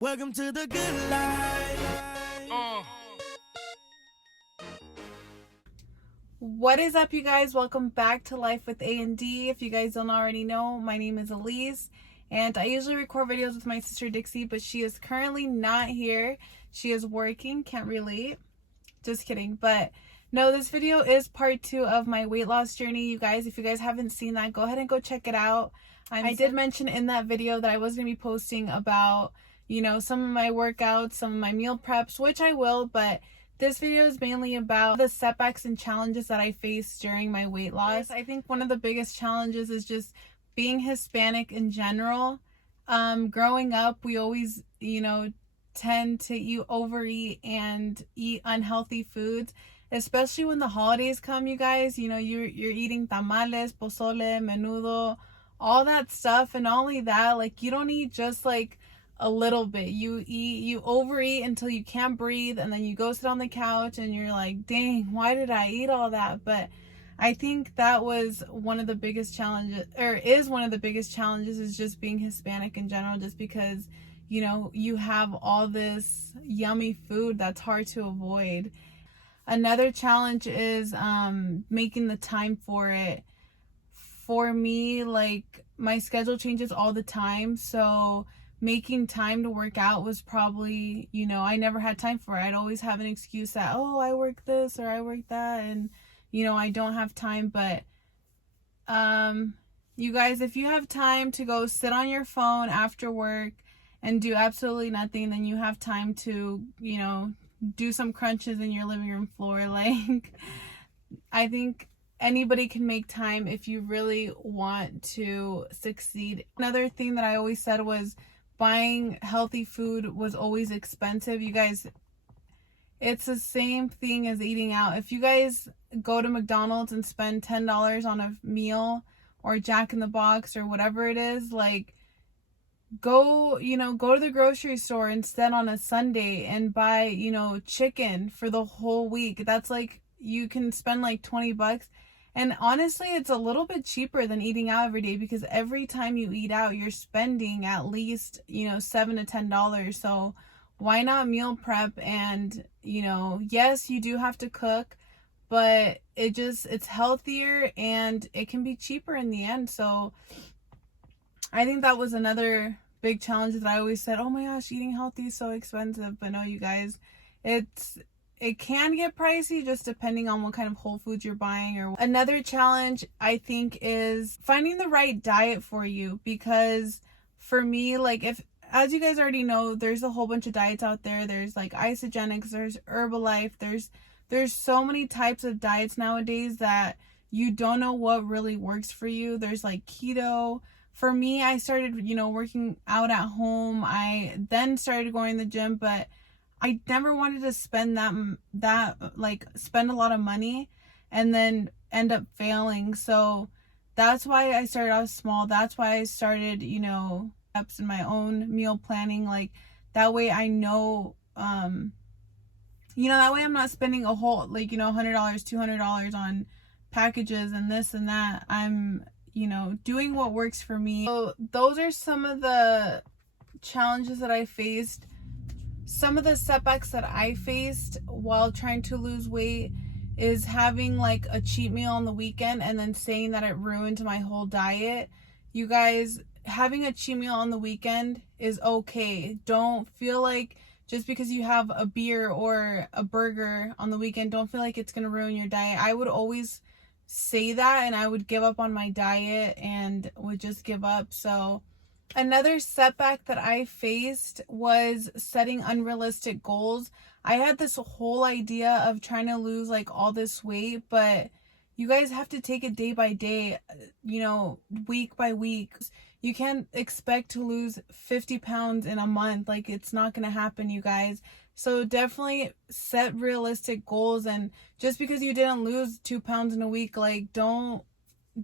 Welcome to the good life. What is up, you guys? Welcome back to Life with A&D. If you guys don't already know, my name is Aliz, and I usually record videos with my sister Dixie, but she is currently not here. She is working. Can't relate. Just kidding. But no, this video is part 2 of my weight loss journey. You guys, if you guys haven't seen that, go ahead and go check it out. I did mention in that video that I was going to be posting about, some of my workouts, some of my meal preps, which I will, but this video is mainly about the setbacks and challenges that I faced during my weight loss. I think one of the biggest challenges is just being Hispanic in general. Growing up, we always, tend to overeat and eat unhealthy foods, especially when the holidays come, you guys. You're eating tamales, pozole, menudo, all that stuff. And not only that, like, you don't eat just like a little bit. You overeat until you can't breathe, and then you go sit on the couch and you're like, dang, why did I eat all that? But I think that was one of the biggest challenges, or is one of the biggest challenges, is just being Hispanic in general, just because you have all this yummy food that's hard to avoid. Another challenge is making the time for it. For me, like, my schedule changes all the time, so making time to work out was probably, I never had time for it. I'd always have an excuse that, oh, I work this or I work that, and I don't have time. But you guys, if you have time to go sit on your phone after work and do absolutely nothing, then you have time to do some crunches in your living room floor. Like, I think anybody can make time if you really want to succeed. Another thing that I always said was buying healthy food was always expensive. You guys, it's the same thing as eating out. If you guys go to McDonald's and spend $10 on a meal, or Jack in the Box, or whatever it is, like, go to the grocery store instead on a Sunday and buy, chicken for the whole week. That's like, you can spend like $20. And honestly, it's a little bit cheaper than eating out every day, because every time you eat out, you're spending at least, $7 to $10. So why not meal prep? And, yes, you do have to cook, but it's healthier and it can be cheaper in the end. So I think that was another big challenge that I always said, oh my gosh, eating healthy is so expensive. But no, you guys, it can get pricey just depending on what kind of whole foods you're buying. Or another challenge, I think, is finding the right diet for you. Because for me, like, as you guys already know, there's a whole bunch of diets out there. There's like isogenics, there's Herbalife, there's so many types of diets nowadays that you don't know what really works for you. There's like keto. For me, I started, working out at home. I then started going to the gym, but I never wanted to spend spend a lot of money and then end up failing. So that's why I started off small. That's why I started, steps in my own meal planning. Like, that way I know, that way I'm not spending a whole, $100, $200 on packages and this and that. I'm, doing what works for me. So those are some of the challenges that I faced. Some of the setbacks that I faced while trying to lose weight is having like a cheat meal on the weekend and then saying that it ruined my whole diet. You guys, having a cheat meal on the weekend is okay. Don't feel like just because you have a beer or a burger on the weekend, don't feel like it's going to ruin your diet. I would always say that, and I would give up on my diet and would just give up. So another setback that I faced was setting unrealistic goals. I had this whole idea of trying to lose like all this weight, but you guys have to take it day by day, week by week. You can't expect to lose 50 pounds in a month. Like, it's not going to happen, you guys. So definitely set realistic goals. And just because you didn't lose 2 pounds in a week, like, don't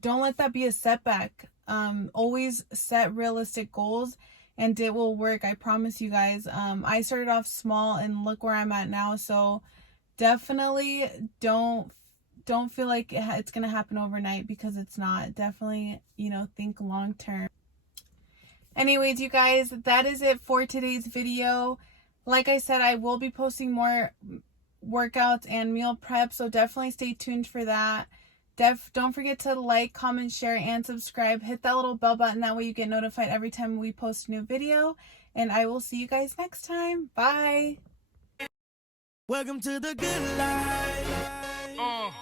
let that be a setback. Always set realistic goals and it will work. I promise you guys. I started off small and look where I'm at now. So definitely don't feel like it's going to happen overnight, because it's not. Definitely, think long term. Anyways, you guys, that is it for today's video. Like I said, I will be posting more workouts and meal prep, so definitely stay tuned for that. Don't forget to like, comment, share, and subscribe. Hit that little bell button, that way you get notified every time we post a new video. And I will see you guys next time. Bye. Welcome to the good life.